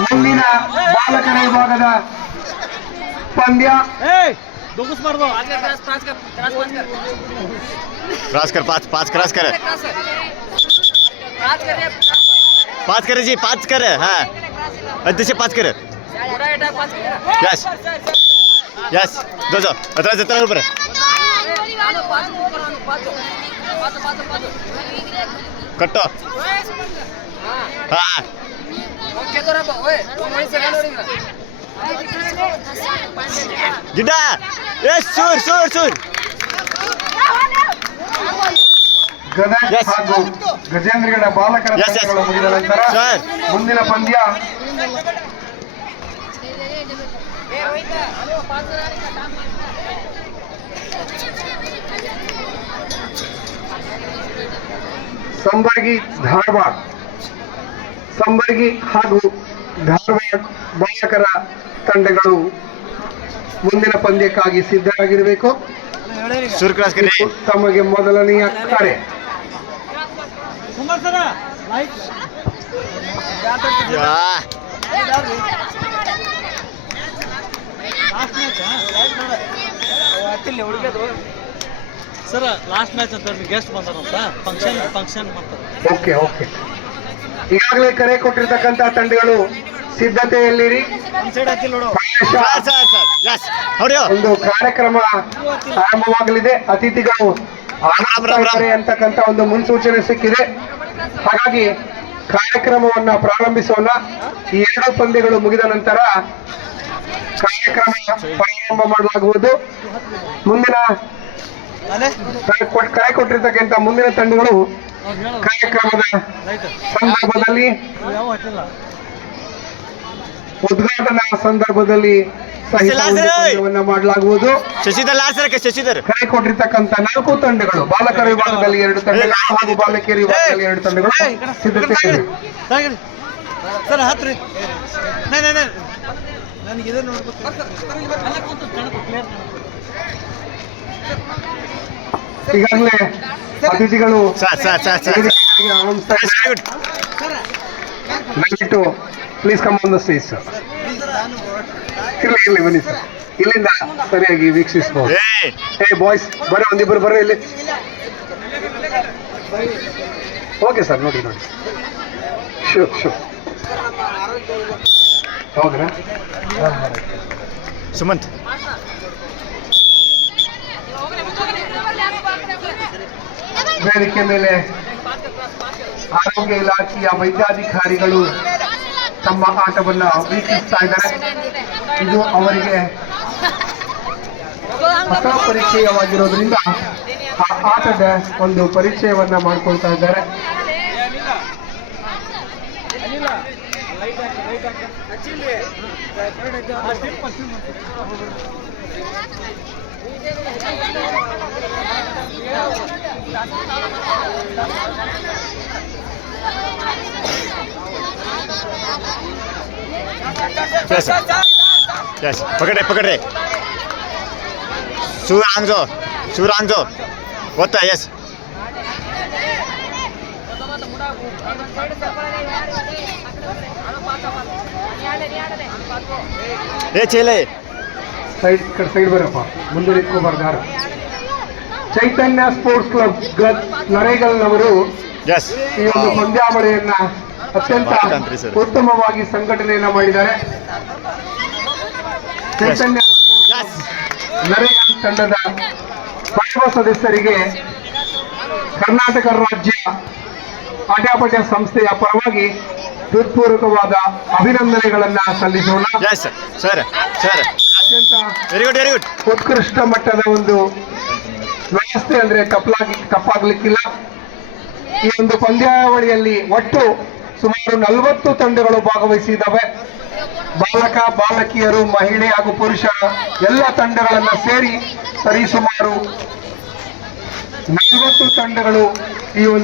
ಮುಂದಿನ ಬಾಲಕರ ವಿಭಾಗದ ಪಂದ್ಯ क्रॉस कर पाच क्रॉस कर पाच कर जी पाच कर हाँ अध्यक्ष पाच कर यस यस दो अतरा जत्रा ऊपर कट्टो हाँ गिड्डा यस सूर सूर सूर ಗದಗ್ ಹಾಗೂ ಗಜೇಂದ್ರಗಡ ಬಾಲಕರ ತಂಡಗಳು ಮುಗಿದ ನಂತರ ಮುಂದಿನ ಪಂದ್ಯ ಸಂಬರ್ಗಿ ಧಾರವಾಡ ಸಂಬರ್ಗಿ ಹಾಗೂ ಧಾರವಾಡ ಬಾಲಕರ ತಂಡಗಳು ಮುಂದಿನ ಪಂದ್ಯಕ್ಕಾಗಿ ಸಿದ್ಧರಾಗಿರಬೇಕು. ತಮಗೆ ಮೊದಲನೆಯ ಕರೆ ಸರ್ ಲಾಸ್ಟ್ ಮ್ಯಾಚ್ ಅಂತ ಗೆಸ್ಟ್ ಬಂದಾರಂತ ಫಂಕ್ಷನ್ ಓಕೆ ಓಕೆ ಈಗಾಗಲೇ ಕರೆ ಕೊಟ್ಟಿರ್ತಕ್ಕಂಥ ತಂಡಗಳು ಸಿದ್ಧತೆಯಲ್ಲಿರಿ. ಒಂದು ಕಾರ್ಯಕ್ರಮ ಆರಂಭವಾಗಲಿದೆ. ಅತಿಥಿಗಳು ಆಗಮಿಸುತ್ತಾರೆ ಅಂತಕ್ಕಂಥ ಒಂದು ಮುನ್ಸೂಚನೆ ಸಿಕ್ಕಿದೆ. ಹಾಗಾಗಿ ಕಾರ್ಯಕ್ರಮವನ್ನ ಪ್ರಾರಂಭಿಸೋಣ. ಈ ಎರಡು ಪಂದ್ಯಗಳು ಮುಗಿದ ನಂತರ ಕಾರ್ಯಕ್ರಮ ಪ್ರಾರಂಭ ಮಾಡಲಾಗುವುದು. ಮುಂದಿನ ಕರೆ ಕೊಟ್ಟಿರ್ತಕ್ಕಂಥ ಮುಂದಿನ ತಂಡಗಳು ಕಾರ್ಯಕ್ರಮದ ಸಂದರ್ಭದಲ್ಲಿ ಉದ್ಘಾಟನಾ ಸಂದರ್ಭದಲ್ಲಿ ಸಹಿತ ಮಾಡಲಾಗುವುದು. ಕರೆ ಕೊಟ್ಟಿರ್ತಕ್ಕಂಥ 4 ತಂಡಗಳು ಬಾಲಕರ ವಿಭಾಗದಲ್ಲಿ 2 ತಂಡಗಳು ಹಾಗೂ ಬಾಲಕಿಯರ ವಿಭಾಗದಲ್ಲಿ 2 ತಂಡಗಳು ಸಿದ್ಧತೆ. ಈಗಾಗಲೇ ಅತಿಥಿಗಳು ದಯವಿಟ್ಟು please come on the stage sir. ಇಲ್ಲಿ ಬನ್ನಿ ಸರ್, ಇಲ್ಲಿಂದ ಸರಿಯಾಗಿ ವೀಕ್ಷಿಸಬಹುದು. ಬಾಯ್ಸ್ ಬರ್ರಿ, ಒಂದಿಬ್ಬರು ಬರ್ರಿ ಇಲ್ಲಿ. ಓಕೆ ಸರ್, ನೋಡಿ ಶೂ ಹೌದ್ರಾ ಸುಮಂತ್ ವೇದಿಕೆ ಮೇಲೆ ಆರೋಗ್ಯ ಇಲಾಖೆಯ ವೈದ್ಯಾಧಿಕಾರಿಗಳು ತಮ್ಮ ಆಟವನ್ನ ವೀಕ್ಷಿಸ್ತಾ ಇದ್ದಾರೆ. ಇದು ಅವರಿಗೆ ಹೊಸ ಪರಿಚಯವಾಗಿರೋದ್ರಿಂದ ಆ ಆಟದ ಒಂದು ಪರಿಚಯವನ್ನ ಮಾಡಿಕೊಳ್ತಾ ಇದ್ದಾರೆ. यस पकड़े सूरांगजो होता है. यस ये चले ಸೈಡ್ ಬರಪ್ಪ, ಮುಂದೆ ನಿಂತ್ಕೋಬಾರ್ದಾರು. ಚೈತನ್ಯ ಸ್ಪೋರ್ಟ್ಸ್ ಕ್ಲಬ್ ನರೇಗಲ್ನವರು ಈ ಒಂದು ಪಂದ್ಯಾವಳಿಯನ್ನ ಅತ್ಯಂತ ಉತ್ತಮವಾಗಿ ಸಂಘಟನೆಯನ್ನ ಮಾಡಿದ್ದಾರೆ. ಚೈತನ್ಯ ನರೇಗಲ್ ತಂಡದ ಸರ್ವ ಸದಸ್ಯರಿಗೆ ಕರ್ನಾಟಕ ರಾಜ್ಯ ಅಡ್ಯಾಪಟ್ಯ ಸಂಸ್ಥೆಯ ಪರವಾಗಿ ಹೃತ್ಪೂರ್ವಕವಾದ ಅಭಿನಂದನೆಗಳನ್ನ ಸಲ್ಲಿಸೋಣ. ಅತ್ಯಂತ ಉತ್ಕೃಷ್ಟ ಮಟ್ಟದ ಒಂದು ವ್ಯವಸ್ಥೆ ಅಂದ್ರೆ ತಪ್ಪಾಗ್ಲಿಕ್ಕಿಲ್ಲ. ಈ ಒಂದು ಪಂದ್ಯಾವಳಿಯಲ್ಲಿ ಒಟ್ಟು ಸುಮಾರು 40 ತಂಡಗಳು ಭಾಗವಹಿಸಿದ್ದಾವೆ. ಬಾಲಕ ಬಾಲಕಿಯರು, ಮಹಿಳೆ ಹಾಗೂ ಪುರುಷರ ಎಲ್ಲ ತಂಡಗಳನ್ನ ಸೇರಿ ಸರಿಸುಮಾರು 40 ತಂಡಗಳು ಈ ಒಂದು